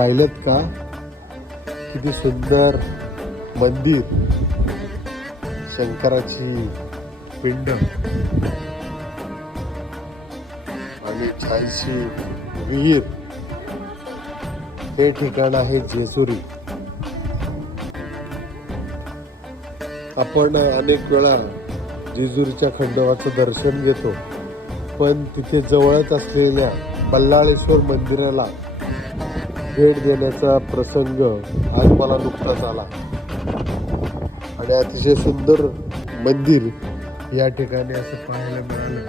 पाहिलं का किती सुंदर मंदिर, शंकराची पिंड आणि छानशी विहीर. हे ठिकाण आहे जेजुरी. आपण अनेक वेळा जेजुरीच्या खंडोबाचं दर्शन घेतो, पण तिथे जवळच असलेल्या बल्लाळेश्वर मंदिराला भेट देण्याचा प्रसंग आज मला नुकताच आला आणि अतिशय सुंदर मंदिर या ठिकाणी असं पाहायला मिळालं.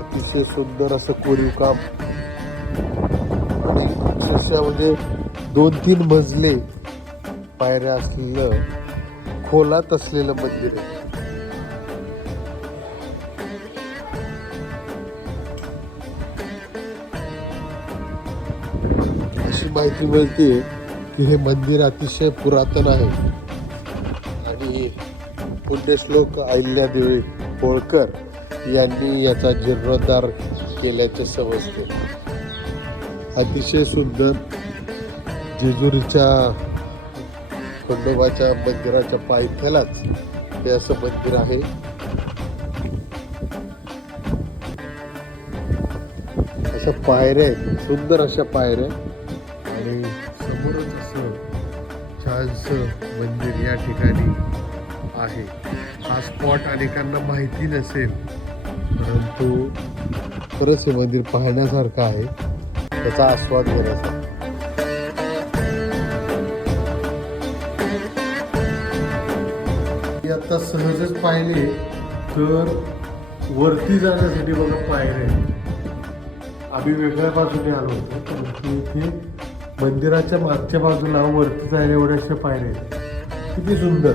अतिशय सुंदर असं कोरीव काम आणि अक्षरशः म्हणजे 2-3 मजले पायऱ्या असलेलं खोलात असलेलं मंदिर आहे. अशी माहिती मिळते की हे मंदिर अतिशय पुरातन आहे आणि पुण्यश्लोक अहिल्यादेवी होळकर यांनी याचा जीर्णोद्धार केल्याचे समजते. अतिशय सुंदर जेजुरीच्या खंडोबाच्या मंदिराच्या पायथ्यालाच हे असं मंदिर आहे. अशा पायऱ्या आहेत, सुंदर अशा पायऱ्या आणि समोरच असं छानसं मंदिर या ठिकाणी आहे. हा स्पॉट अनेकांना माहिती नसेल, परंतु खरंच हे मंदिर पाहण्यासारखं आहे, त्याचा आस्वाद घेण्याचा. आता सहजच पाहिले तर वरती जाण्यासाठी बघा पायऱ्या. आम्ही वेगळ्या बाजूने आलो होतो, परंतु इथे मंदिराच्या मागच्या बाजूला वरती जायला एवढ्याशा पायऱ्या आहेत. किती सुंदर.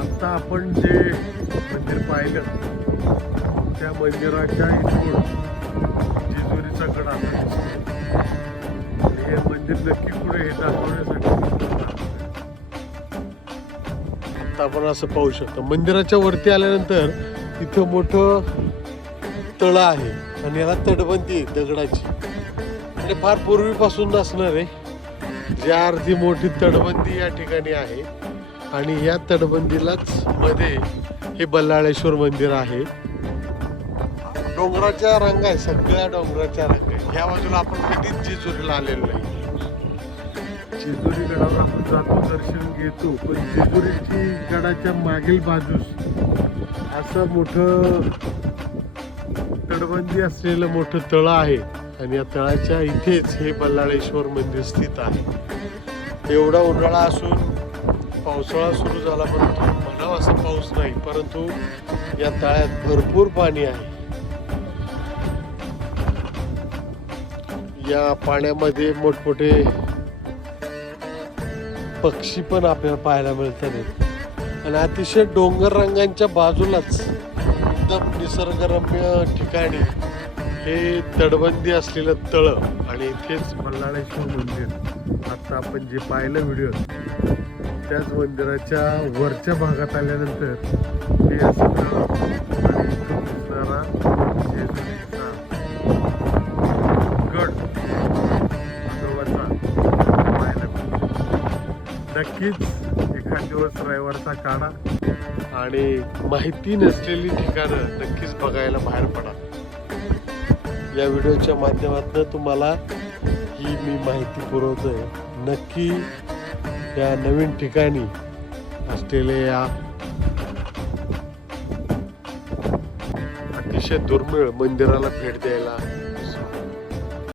आता आपण जे मंदिर पाहिलं त्या मंदिराच्या इथून जेजुरीचा गड आता दिसतो. हे मंदिर नक्की पुढे हे दाखवण्यासाठी आता आपण असं पाहू शकतो. मंदिराच्या वरती आल्यानंतर इथं मोठं तळं आहे आणि याला तटबंदी दगडाची, म्हणजे फार पूर्वीपासून असणार आहे. ज्या अर्थी मोठी तटबंदी या ठिकाणी आहे आणि या तटबंदीलाच मध्ये हे बल्लाळेश्वर मंदिर आहे. डोंगराच्या रांगा आहे, सगळ्या डोंगराच्या रांगा आहे. ह्या बाजूला आपण कधीच जेजुरीला आलेलो नाही. जेजुरी गडावर आपण जातो, दर्शन घेतो, पण जेजुरीची गडाच्या मागील बाजूस असं मोठं तटबंदी असलेलं मोठं तळं आहे आणि या तळाच्या इथेच हे बल्लाळेश्वर मंदिर स्थित आहे. एवढा उन्हाळा असून पावसाळा सुरू झाला, परंतु म्हणावा असा पाऊस नाही, परंतु या तळ्यात भरपूर पाणी आहे. या पाण्यामध्ये मोठमोठे पक्षी पण आपल्याला पाहायला मिळतात आणि अतिशय डोंगर रांगांच्या बाजूलाच एकदम निसर्गरम्य ठिकाणी हे तटबंदी असलेलं तळं आणि इथेच बल्लाळेश्वर मंदिर. आता आपण जे पाहिलं व्हिडिओ त्याच मंदिराच्या वरच्या भागात आल्यानंतर हे असं तळं आणि इथून दिसणारा जेजुरीचा गड खंडोबाचा पाहायला मिळतो. नक्कीच एखाद दिवस रविवारचा काढा आणि माहिती नसलेली ठिकाणं नक्कीच बघायला बाहेर पडा. या व्हिडिओच्या माध्यमातून तुम्हाला ही मी माहिती पुरवतोय. नक्की या नवीन ठिकाणी असलेल्या या अतिशय दुर्मिळ मंदिराला भेट द्यायला